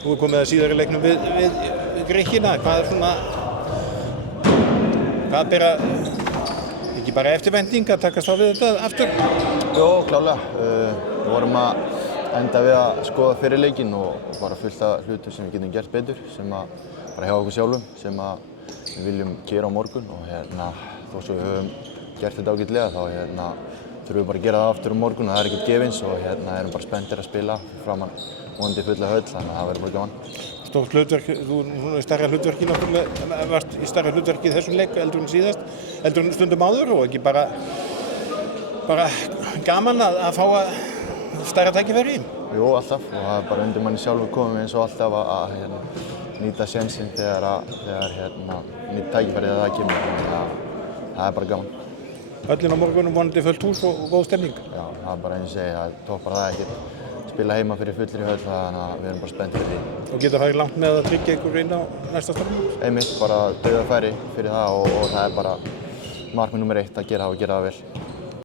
Þú komið að síðari leiknum við Grikkina. Hvað svona, hvað bera, ekki bara eftirvænting að takast á við þetta aftur? Jó, klálega. Við vorum að enda við að skoða fyrir leikinn og bara fullt af hlutum sem við getum gert betur, sem að bara hjá okkur sjálfum, sem að við viljum gera á morgun og þó svo við höfum gert þetta ágætlega þá þurfum við bara að gera það aftur á morgun og það ekkert gefins og erum bara spenntir að spila framan vonandi fulla höll, þannig að það verður bara gaman. Stórt hlutverk, þú í stærra hlutverki náttúrulega, varst í stærra hlutverki í þessum leik heldur en síðast, heldur en stundum áður og ekki bara gaman að fá að stærra tækifæri í? Jú, alltaf og það bara undir manni sjálfur komið eins og alltaf að nýta sénsinn þegar nýta tækifærið að það kemur, þannig að það bara gaman. Höllin á morgunum vonandi fullt hús og góð stemning? Já, það bara eins og segi, það toppar það ekkert. Spila heima fyrir fullri höll, þannig að við erum bara spennt fyrir því. Og geta farið langt með að tryggja ykkur inn á næsta starfum? Einmitt, bara dauðafæri fyrir það og það bara markmið númer 1 að gera það og gera það vel.